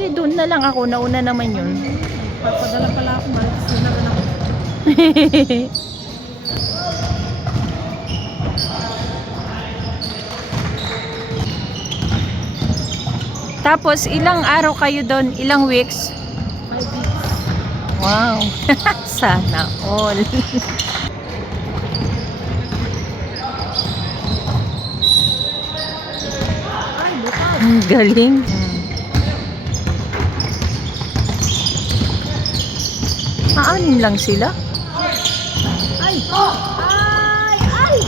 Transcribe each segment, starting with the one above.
sige, doon na lang ako. Nauna naman yun. Papadala pala ako, malis na lang ako. Tapos, ilang araw kayo doon? Ilang weeks? 5 weeks. Wow. Sana all. Ay, bukas. Ang galing. Aanin lang sila. Ay! Ay! Ay!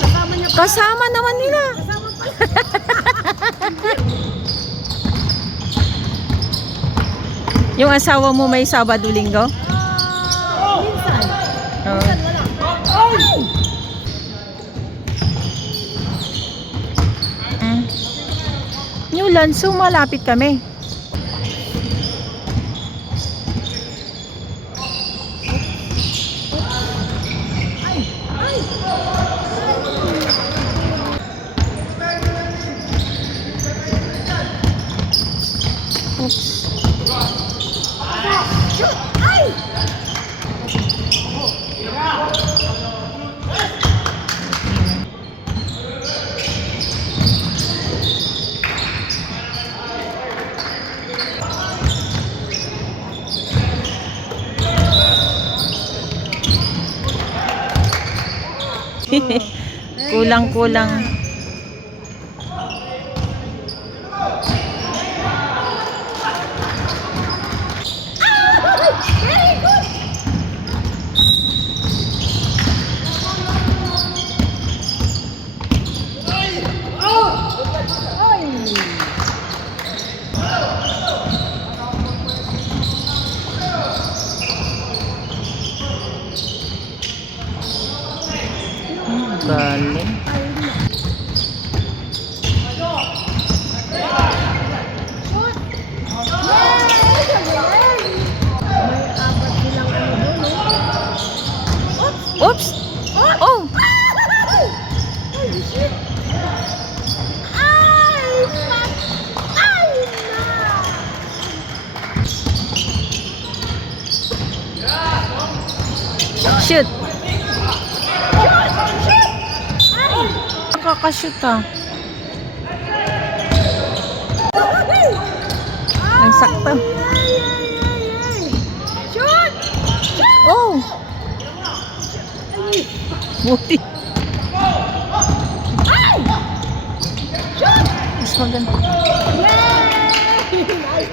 Kasama niya pa. Kasama naman nila. Kasama pa. Yung asawa mo may Sabado-Linggo? Minsan. Oh. Minsan wala. Ay! New Lanso, malapit kami. Ay! Ay! Oops. Shoot! Ay! Kulang-kulang. Very good! Ay! Galing. Shoot! Yay! May apat silang ano doon, oh. Oops! Oh! Ay, shit! Ay! Patay na! Shoot! Shoot! Shoot! Ay! Nakakashoot ah. Ay! Ang sakto. Ay, ay, ay, ay. Shoot! Shoot! Oh! Ay! Buti. Ay! Shoot! Mas maganda. Yay! Nice.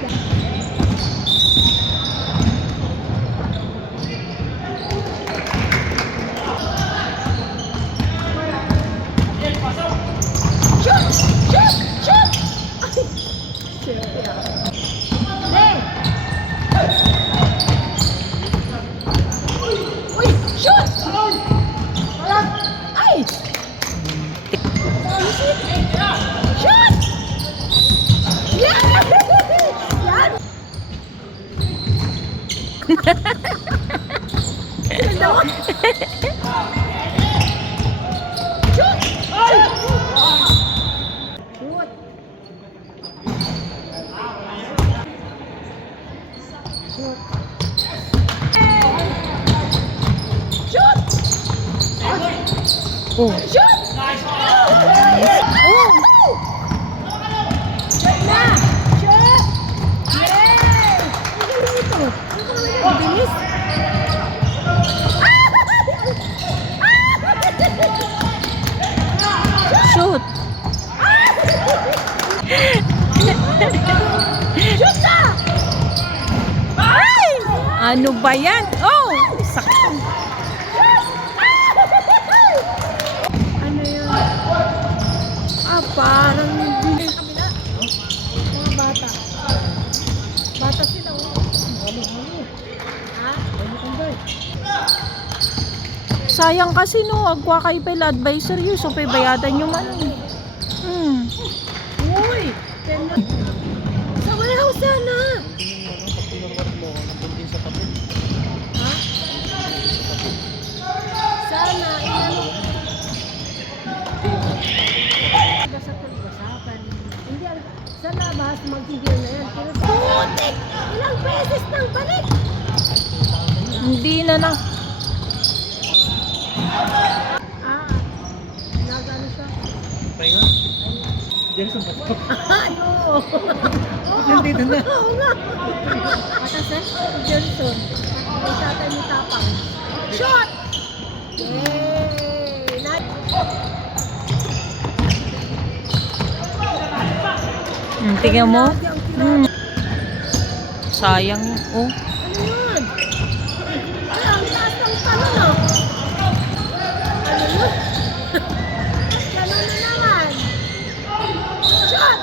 Shoot! Shoot! Shoot! Ay! Shit, yeah. Hey! Uy! Shoot! Ay! Shoot! Yeah! Yan! Dalawa! Shoot! Ay! Shoot! Shoot! Shoot! Oh! Shoot! Oh! Shoot na! Shoot! Yay! Ang galing ito. Ang bilis. Shoot! Shoot na! Ay! Ano ba yan? Oh! Sakto. Ano yun? Parang hindi sa kabila. Mga bata. Bata sila, oh. Ha? Sayang kasi no, agwa kay Pel advisor yun. So, bayadan nyo man. Uy! Sa warehouse sana! Ha? Sana, inano. Sa pag-usapan. Hindi, sa labas. Last magtigil na yan. Pero putik! Ilang beses nang balik! Hindi na na. Nagano siya. Pahinga. Jensen ba ito? Ay, oo. Nandito na. Oo nga. Atas eh? Johnson. May tatay ni Tapang. Shot! Yay! Tingnan mo. Sayang yun. Oh. Ano yun? Ay, ang taas ng talon ah. Ano yun? Ganun na naman. Shot!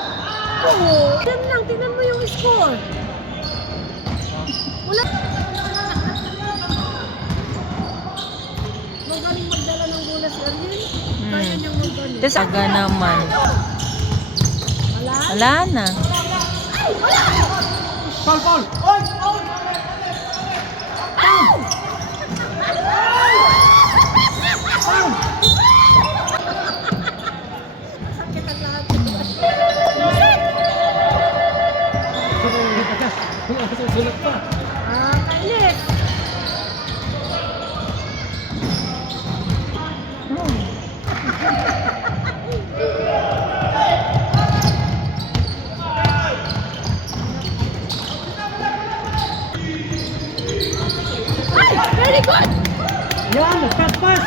Oo. Tignan lang, tignan mo yung score. Wala. Magaling magdala ng bola si Ariel. Kaya niyang magaling. Tapos aga naman. Wala? Wala na. Ay, wala! Paul, Paul! Oy! Ow! Sakit ang lahat. Sulat pa. Kainis. Ay, very good. Yan! Nag-cut pass!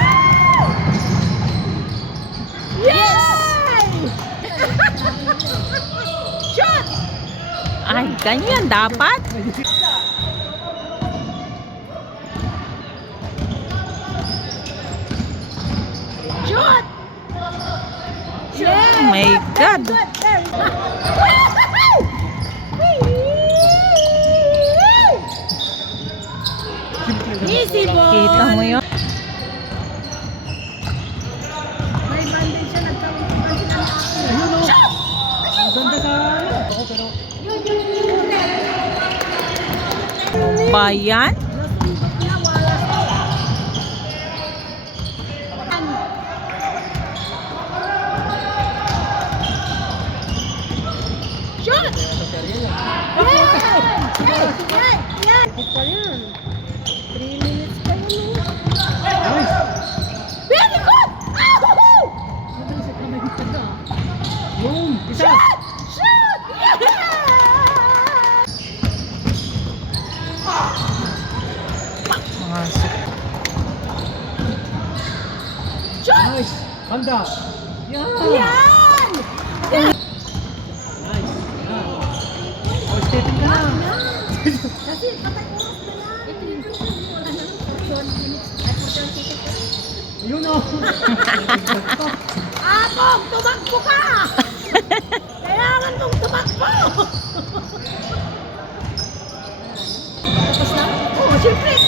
Yay! Shot! Ay, ganyan dapat. Shot! Yay! Oh my God. Good, very good. Easy boy! Kita mo yun? May bandage siya, nagkaroon ng bandage. Ayun o! Shot! Ang ganda sa... Ako pero... Bayan? Nasumbot na, wala. Shot! Yan! Yan! Yan! Ito yan. 3 minutes pa yun. Nice! Very good! Ahoo! Boom! Isa! Shot! Shot! Yeah! Masok. Shot! Nice! Handa! Yan! Yan! Yan! Nice! Yan! Oh, stepping ka na! Kasi patay oras na yan. Ito yung wala na lang. 41 minutes. At 40 Ayun o! Akong, tumakbo ka! Kailangan kong tumakbo! Tapos na? Oo, siyempre.